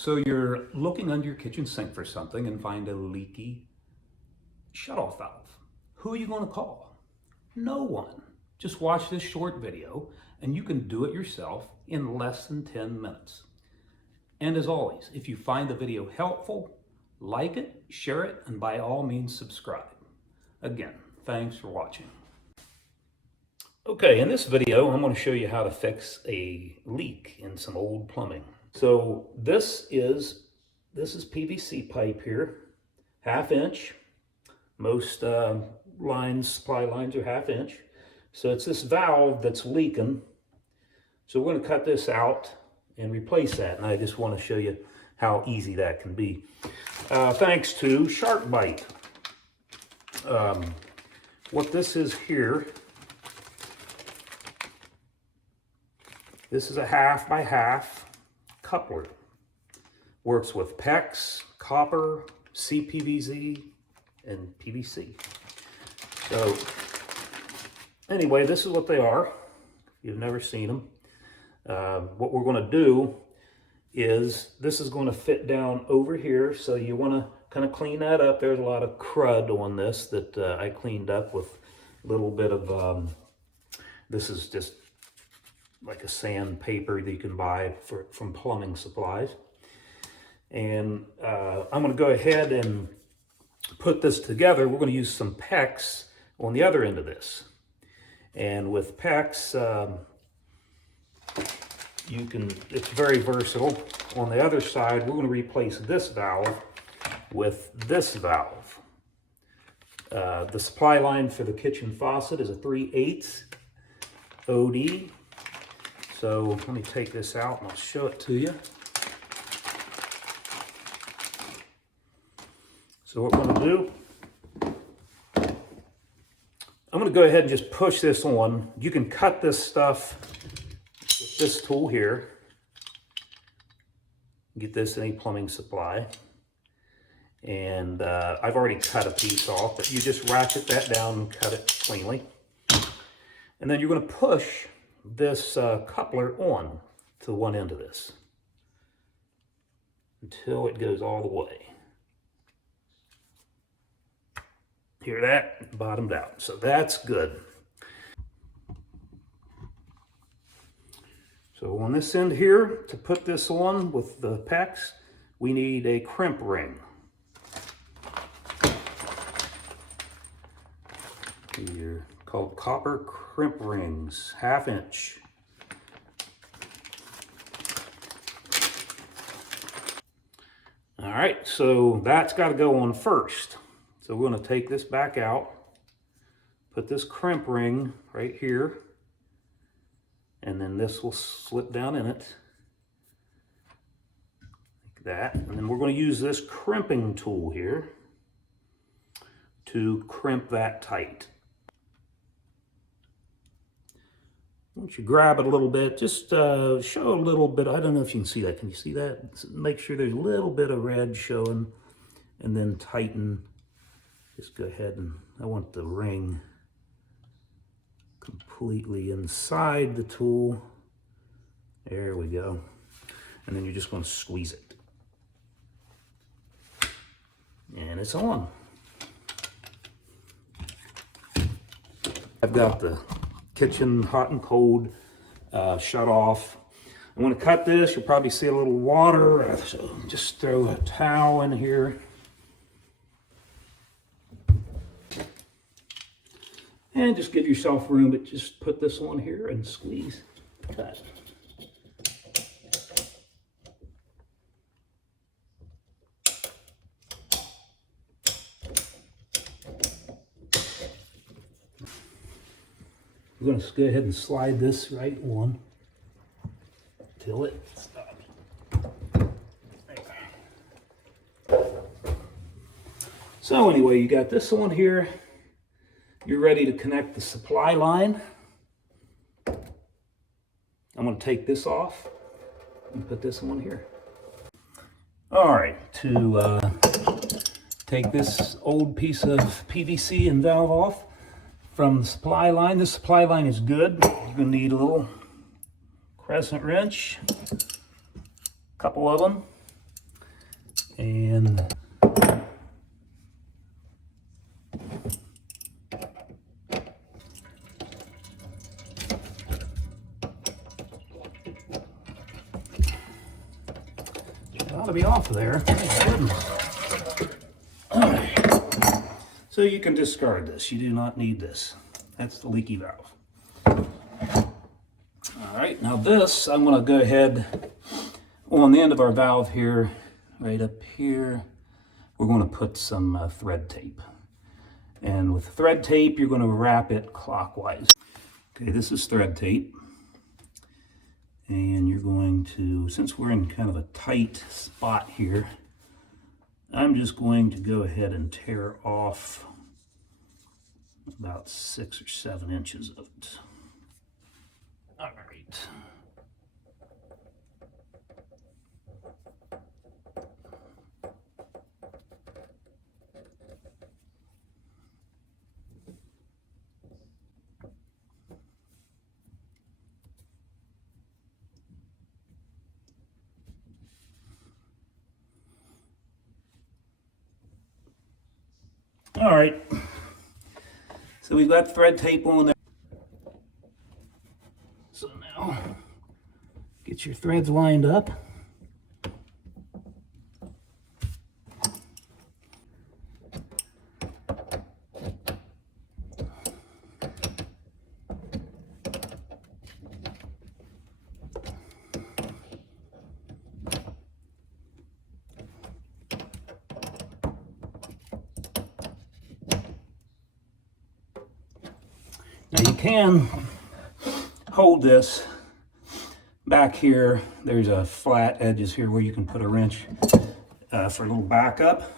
So you're looking under your kitchen sink for something and find a leaky shutoff valve. Who are you going to call? No one. Just watch this short video and you can do it yourself in less than 10 minutes. And as always, if you find the video helpful, like it, share it, and by all means subscribe. Again, thanks for watching. Okay, in this video, I'm going to show you how to fix a leak in some old plumbing. So this is PVC pipe here, 1/2 inch. Most supply lines are 1/2 inch. So it's this valve that's leaking. So we're going to cut this out and replace that. And I just want to show you how easy that can be. Thanks to Sharkbite. What this is here, this is a 1/2 by 1/2 coupler. Works with PEX, copper, CPVC, and PVC. So anyway, this is what they are. If you've never seen them. What we're going to do is this is going to fit down over here. So you want to kind of clean that up. There's a lot of crud on this that I cleaned up with a little bit of, this is just like a sandpaper that you can buy from plumbing supplies. And I'm going to go ahead and put this together. We're going to use some PEX on the other end of this. And with PEX, it's very versatile. On the other side, we're going to replace this valve with this valve. The supply line for the kitchen faucet is a 3/8 OD. So let me take this out and I'll show it to you. So what we're going to do, I'm going to go ahead and just push this on. You can cut this stuff with this tool here. Get this in a plumbing supply. And I've already cut a piece off, but you just ratchet that down and cut it cleanly. And then you're going to push this coupler on to one end of this until it goes all the way. Hear that? Bottomed out. So that's good. So on this end here, to put this on with the PEX, we need a crimp ring. They're called copper crimp rings, 1/2 inch. All right, so that's got to go on first. So we're going to take this back out, put this crimp ring right here, and then this will slip down in it, like that. And then we're going to use this crimping tool here to crimp that tight. Once you grab it a little bit, just show a little bit. I don't know if you can see that. Can you see that? Make sure there's a little bit of red showing, and then tighten. Just go ahead and I want the ring completely inside the tool. There we go. And then you're just going to squeeze it. And it's on. I've got the kitchen hot and cold shut off. I'm going to cut this. You'll probably see a little water. So just throw a towel in here. And just give yourself room, but just put this on here and squeeze. Cut. We're going to go ahead and slide this right on till it stops. So anyway, you got this on here. You're ready to connect the supply line. I'm going to take this off and put this on here. All right, to take this old piece of PVC and valve off from the supply line. This supply line is good. You're going to need a little crescent wrench, a couple of them. And it ought to be off of there. All right. So you can discard this. You do not need this. That's the leaky valve. All right, now this, I'm going to go ahead on the end of our valve here, right up here, we're going to put some thread tape. And with thread tape, you're going to wrap it clockwise. Okay, this is thread tape. And you're going to, since we're in kind of a tight spot here, I'm just going to go ahead and tear off about 6 or 7 inches of it. All right. All right. So we've got thread tape on there. So now, get your threads lined up. Now you can hold this back here. There's a flat edges here where you can put a wrench for a little backup.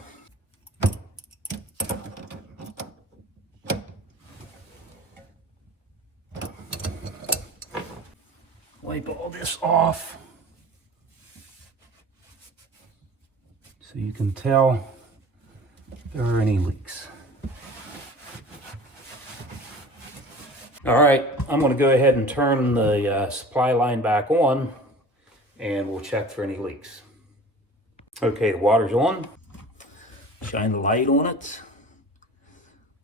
Wipe all this off so you can tell if there are any leaks. All right, I'm going to go ahead and turn the supply line back on and we'll check for any leaks. Okay, the water's on. Shine the light on it.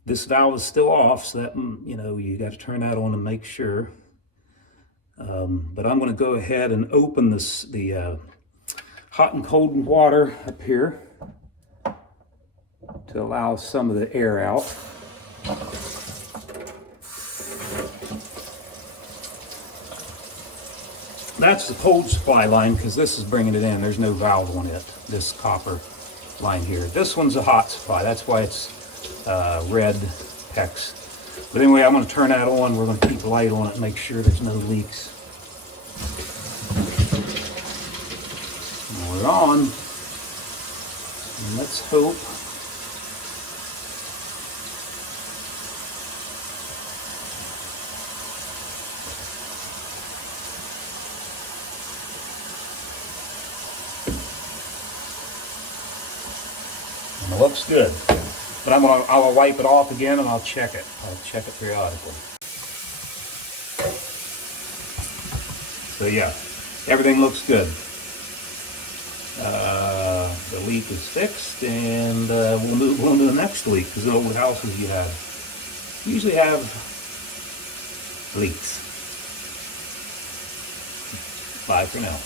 This valve is still off, so that, you know, you got to turn that on and make sure. But I'm going to go ahead and open the hot and cold water up here to allow some of the air out. That's the cold supply line because this is bringing it in. There's no valve on it, this copper line here. This one's a hot supply. That's why it's red PEX. But anyway, I'm going to turn that on. We're going to keep the light on it and make sure there's no leaks. And we're on. And let's hope. And it looks good. But I'll wipe it off again and I'll check it. I'll check it periodically. So yeah, everything looks good. The leak is fixed, and we'll move on to the next leak, because in old houses you usually have leaks. Bye for now.